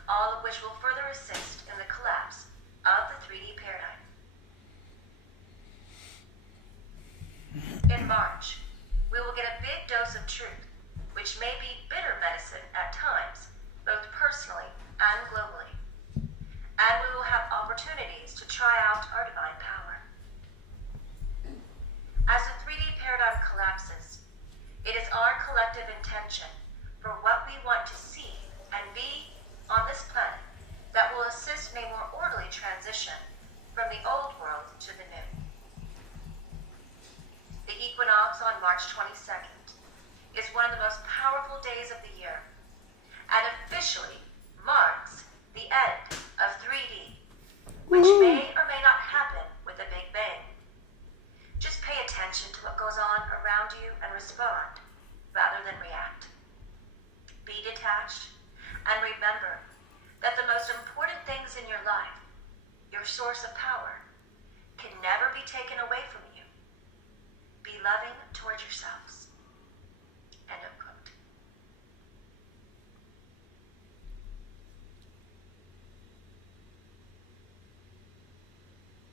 All of which will further assist in the collapse of the 3D paradigm. In March, we will get a big dose of truth, which may be bitter medicine at times, both personally and globally. And we will have opportunities to try out our divine power. As the 3D paradigm collapses, it is our collective intention for what we want to see and be on this planet that will assist in a more orderly transition from the old world to the new. The equinox on March 22nd is one of the most powerful days of the year and officially marks the end of 3D, which may or may not happen with a big bang. Just pay attention to what goes on around you and respond rather than react. Be detached and remember that the most important things in your life, your source of power, can never be taken away from you. Be loving towards yourselves. End of quote.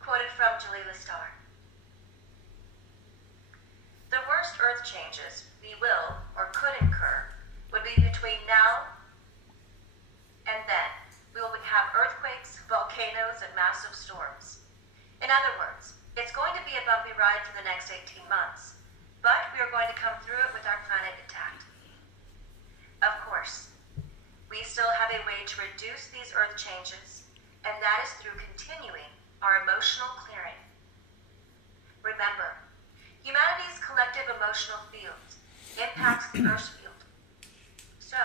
Quoted from Jeri-Lee. The worst earth changes we will or could incur would be between now and then. We will have earthquakes, volcanoes, and massive storms. In other words, it's going to be a bumpy ride for the next 18 months, but we are going to come through it with our planet intact. Of course, we still have a way to reduce these earth changes, and that is through continuing our emotional clearing. Remember, humanity's collective emotional field impacts the Earth's field. So,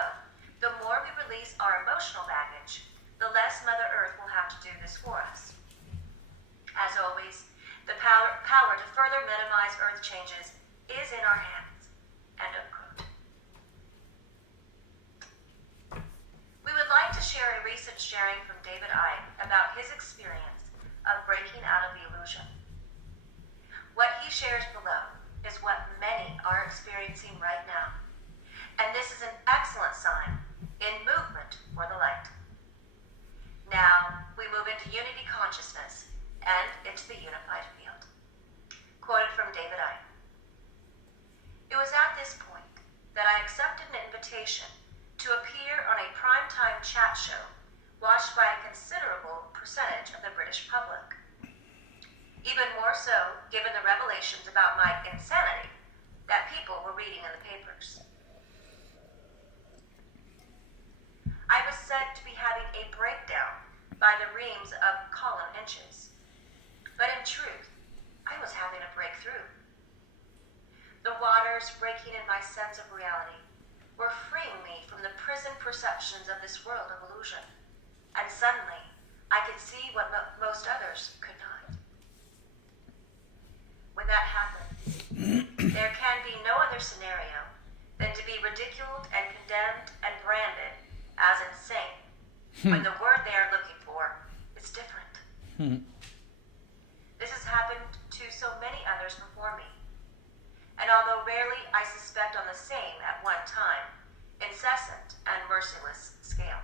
the more we release our emotional baggage, the less Mother Earth will have to do this for us. As always, the power to further minimize Earth changes is in our hands. End of quote. We would like to share a recent sharing from David Icke about his experience of breaking out of the illusion. What he shares below is what many are experiencing right now. And this is an excellent sign in movement for the light. Now, we move into unity consciousness and into the unified field. Quoted from David Icke. It was at this point that I accepted an invitation to appear on a primetime chat show watched by a considerable percentage of the British public. Even more so, given the revelations about my insanity that people were reading in the papers. I was said to be having a breakdown by the reams of column inches. But in truth, I was having a breakthrough. The waters breaking in my sense of reality were freeing me from the prison perceptions of this world of illusion. And suddenly, I could see what most others could not. When that happens, there can be no other scenario than to be ridiculed and condemned and branded as insane, when the word they are looking for is different. This has happened to so many others before me. And although rarely I suspect on the same at one time, incessant and merciless scale.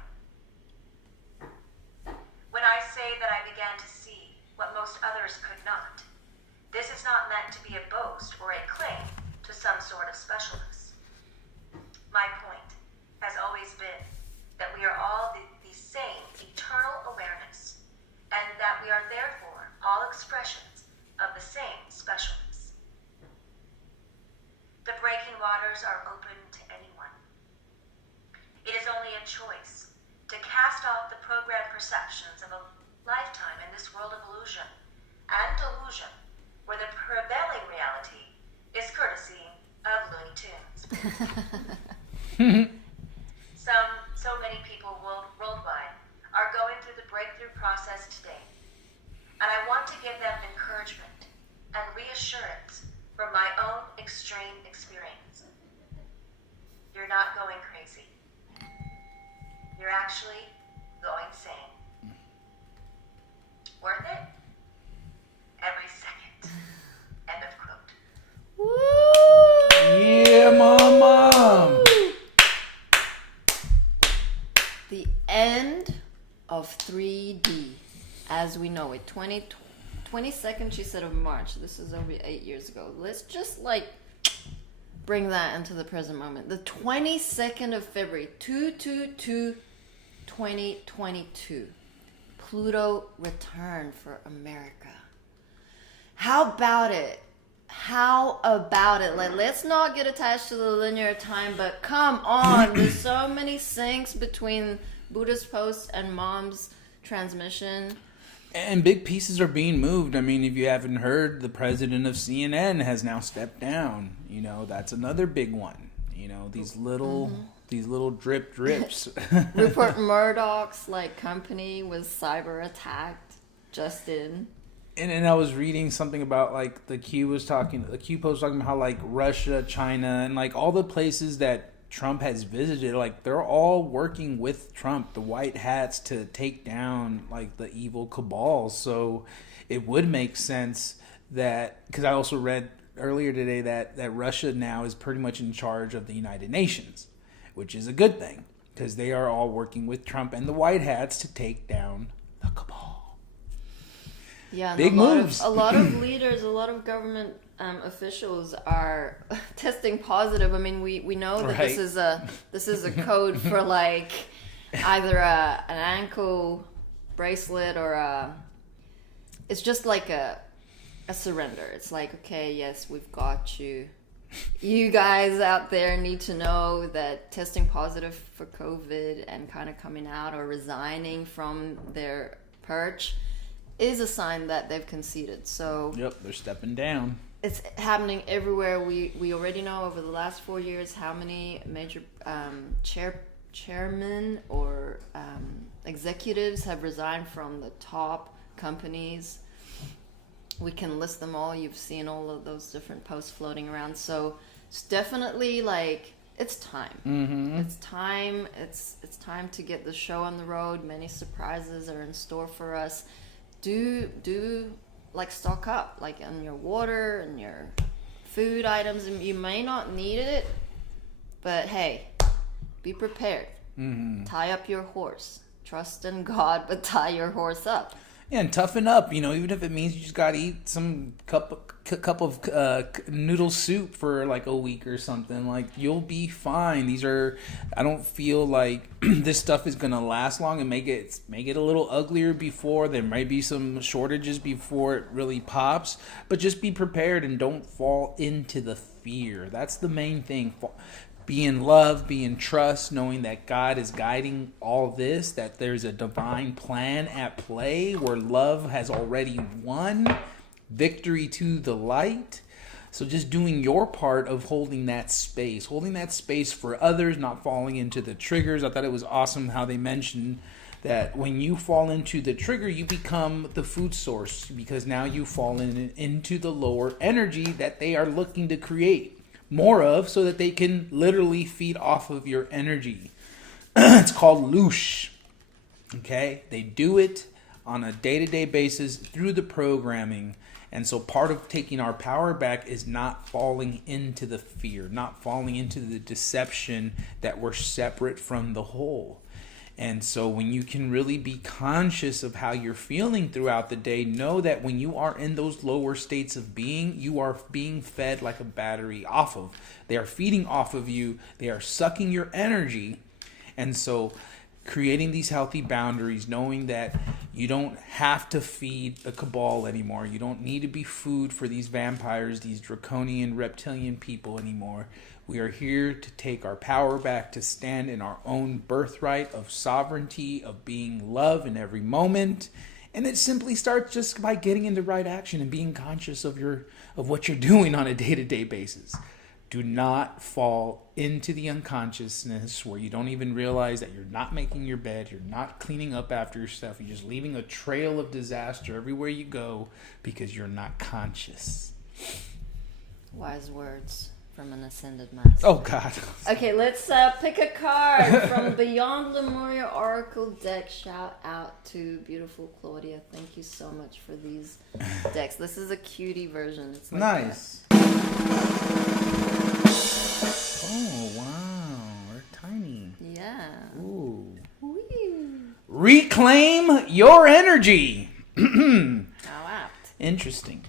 When I say that I began to see what most most others could not. This is not meant to be a boast or a claim to some sort of specialness. My point has always been that we are all the same eternal awareness, and that we are therefore all expressions of the same specialness. The breaking waters are open to anyone. It is only a choice to cast off the programmed perceptions of a lifetime in this world of illusion and delusion, where the prevailing reality is courtesy of Looney Tunes. So many people worldwide are going through the breakthrough process today, and I want to give them encouragement and reassurance from my own extreme experience. You're not going crazy. You're actually going sane. Worth it? Every second. End of quote. Woo! Yeah, mama. The end of 3D as we know it. 22nd, she said, of March. This is over 8 years ago. Let's just bring that into the present moment. The 22nd of February, 2/22/2022. Pluto returned for America. How about it? How about it? Let's not get attached to the linear time, but come on. There's so many syncs between Buddha's post and Mom's transmission. And big pieces are being moved. I mean, if you haven't heard, the president of CNN has now stepped down. You know, that's another big one. You know, these little drips. Rupert Murdoch's company was cyber attacked just in. And I was reading something about the Q post talking about how Russia, China, and all the places that Trump has visited, they're all working with Trump, the white hats, to take down the evil cabal. So it would make sense that, because I also read earlier today that Russia now is pretty much in charge of the United Nations, which is a good thing, because they are all working with Trump and the white hats to take down the cabal. Yeah, big moves. A lot of leaders, a lot of government officials are testing positive. I mean, we know that Right. this is a code for either an ankle bracelet or it's just a surrender. It's okay, yes, we've got you. You guys out there need to know that testing positive for COVID and kind of coming out or resigning from their perch is a sign that they've conceded. So Yep, they're stepping down. it's happening everywhere. We already know over the last 4 years how many major chairmen or executives have resigned from the top companies. We can list them all. You've seen all of those different posts floating around. So it's definitely it's time. Mm-hmm. It's time. It's time to get the show on the road. Many surprises are in store for us. Do stock up on your water and your food items. And you may not need it, but hey, be prepared. Mm-hmm. Tie up your horse. Trust in God, but tie your horse up. Yeah, and toughen up. Even if it means you just gotta eat some cup of noodle soup for a week or something. You'll be fine. I don't feel this stuff is gonna last long and make it a little uglier before. There might be some shortages before it really pops, but just be prepared and don't fall into the fear. That's the main thing. Be in love, be in trust, knowing that God is guiding all this, that there's a divine plan at play where love has already won, victory to the light. So just doing your part of holding that space for others, not falling into the triggers. I thought it was awesome how they mentioned that when you fall into the trigger, you become the food source, because now you fall into the lower energy that they are looking to create more of, so that they can literally feed off of your energy. It's called loosh. Okay? They do it on a day-to-day basis through the programming. And so part of taking our power back is not falling into the fear, not falling into the deception that we're separate from the whole. And so when you can really be conscious of how you're feeling throughout the day, know that when you are in those lower states of being, you are being fed like a battery off of. They are feeding off of you. They are sucking your energy. And so creating these healthy boundaries, knowing that you don't have to feed the cabal anymore. You don't need to be food for these vampires, these draconian reptilian people anymore. We are here to take our power back, to stand in our own birthright of sovereignty, of being love in every moment. And it simply starts just by getting into right action and being conscious of what you're doing on a day-to-day basis. Do not fall into the unconsciousness where you don't even realize that you're not making your bed, you're not cleaning up after yourself, you're just leaving a trail of disaster everywhere you go because you're not conscious. Wise words from an ascended master. Oh, God. Okay, let's pick a card from Beyond Lemuria Oracle deck. Shout out to beautiful Claudia. Thank you so much for these decks. This is a cutie version. It's like nice. Oh, wow. They're tiny. Yeah. Ooh. Wee. Reclaim your energy. How apt. Interesting.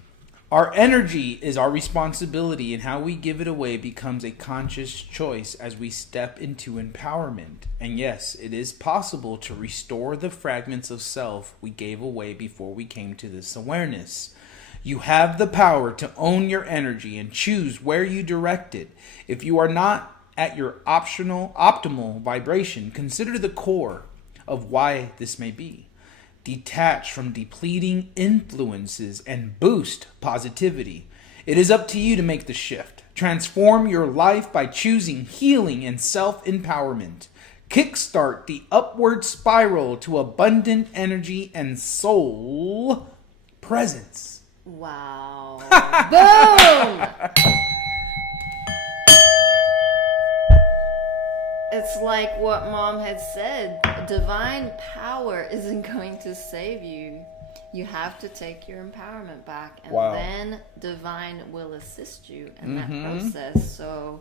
Our energy is our responsibility, and how we give it away becomes a conscious choice as we step into empowerment. And yes, it is possible to restore the fragments of self we gave away before we came to this awareness. You have the power to own your energy and choose where you direct it. If you are not at your optimal vibration, consider the core of why this may be. Detach from depleting influences and boost positivity. It is up to you to make the shift. Transform your life by choosing healing and self-empowerment. Kickstart the upward spiral to abundant energy and soul presence. Wow. Boom! It's like what Mom had said. Divine power isn't going to save you. You have to take your empowerment back, and then divine will assist you in that process. So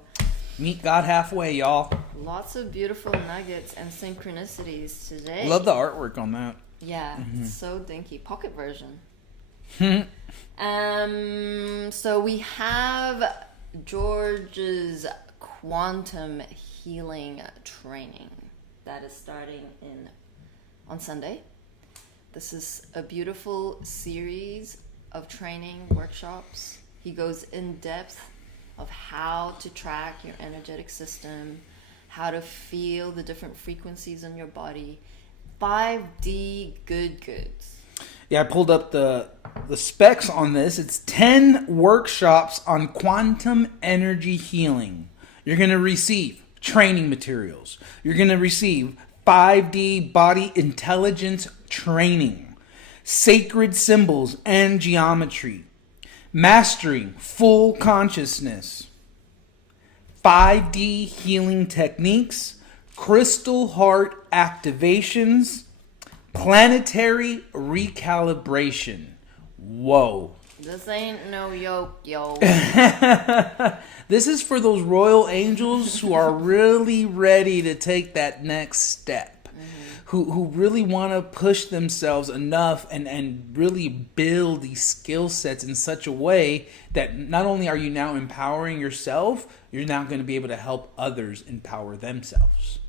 meet God halfway, y'all. lots of beautiful nuggets and synchronicities today. Love the artwork on that. Yeah, it's so dinky. Pocket version. So we have George's quantum healing training that is starting on Sunday. This is a beautiful series of training workshops. He goes in depth of how to track your energetic system, how to feel the different frequencies in your body. 5D goods. Yeah, I pulled up the specs on this. It's 10 workshops on quantum energy healing. You're going to receive training materials. You're going to receive 5D body intelligence training, sacred symbols and geometry, mastering full consciousness, 5D healing techniques, crystal heart activations, planetary recalibration. Whoa. This ain't no yoke, yo. This is for those royal angels who are really ready to take that next step, who really want to push themselves enough and really build these skill sets in such a way that not only are you now empowering yourself, you're now going to be able to help others empower themselves.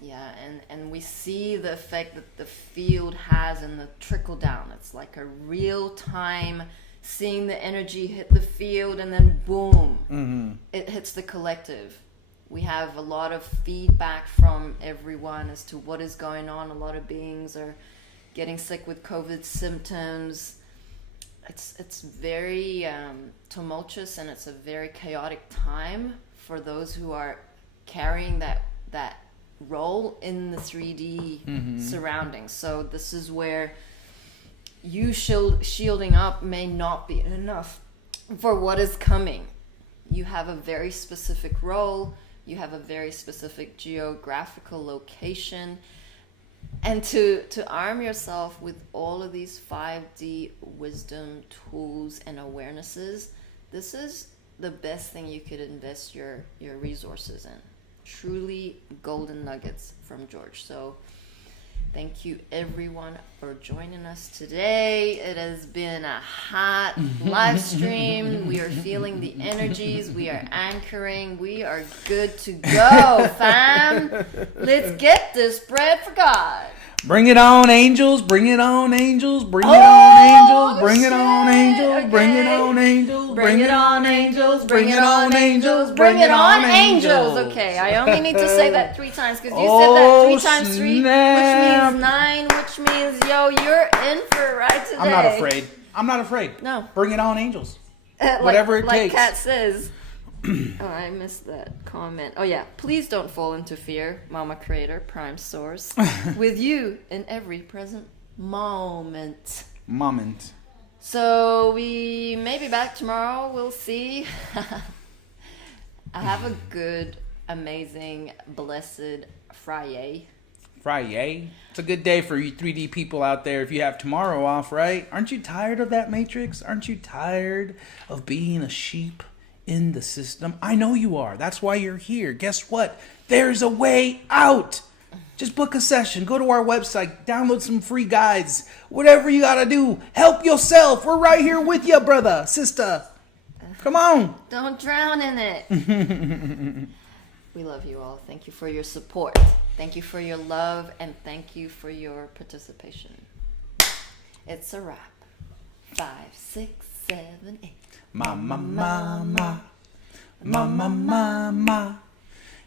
Yeah, and we see the effect that the field has in the trickle down. It's like a real time seeing the energy hit the field, and then boom, it hits the collective. We have a lot of feedback from everyone as to what is going on. A lot of beings are getting sick with COVID symptoms. It's very tumultuous, and it's a very chaotic time for those who are carrying that role in the 3D surroundings. So this is where you shielding up may not be enough for what is coming. You have a very specific role. You have a very specific geographical location. And to arm yourself with all of these 5D wisdom tools and awarenesses, this is the best thing you could invest your resources in. Truly golden nuggets from George. So Thank you, everyone, for joining us today. It has been a hot live stream. We are feeling the energies. We are anchoring. We are good to go, fam. Let's get this bread for God. Bring it on, angels. Bring it on, angels. Bring it on, angels. Bring it on, angels. Bring it on, angels. Bring it on, angels. Bring it on, angels. Bring it on, angels. Okay, I only need to say that 3 times because you said that 3 times 3, which means 9, which means, yo, you're in for it right today. I'm not afraid. I'm not afraid. No. Bring it on, angels. Whatever it takes. Like Kat says. Oh, I missed that comment. Oh, yeah. Please don't fall into fear, Mama Creator, Prime Source, with you in every present moment. So we may be back tomorrow. We'll see. Have a good, amazing, blessed Friday. It's a good day for you 3D people out there if you have tomorrow off, right? Aren't you tired of that Matrix? Aren't you tired of being a sheep in the system? I know you are. That's why you're here. Guess what? There's a way out. Just book a session. Go to our website. Download some free guides. Whatever you got to do. Help yourself. We're right here with you, brother, sister. Come on. Don't drown in it. We love you all. Thank you for your support. Thank you for your love. And thank you for your participation. It's a wrap. 5, 6, 7, 8. Mama, mama, mama, mama.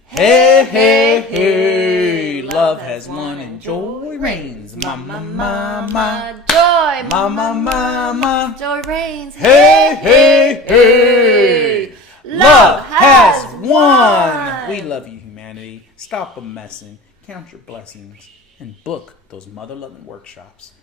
Hey, hey, hey. Love has won and joy reigns. Mama, mama. Joy. Mama, mama. Joy reigns. Hey, hey, hey. Love has won. We love you, humanity. Stop a messing. Count your blessings. And book those mother-loving workshops.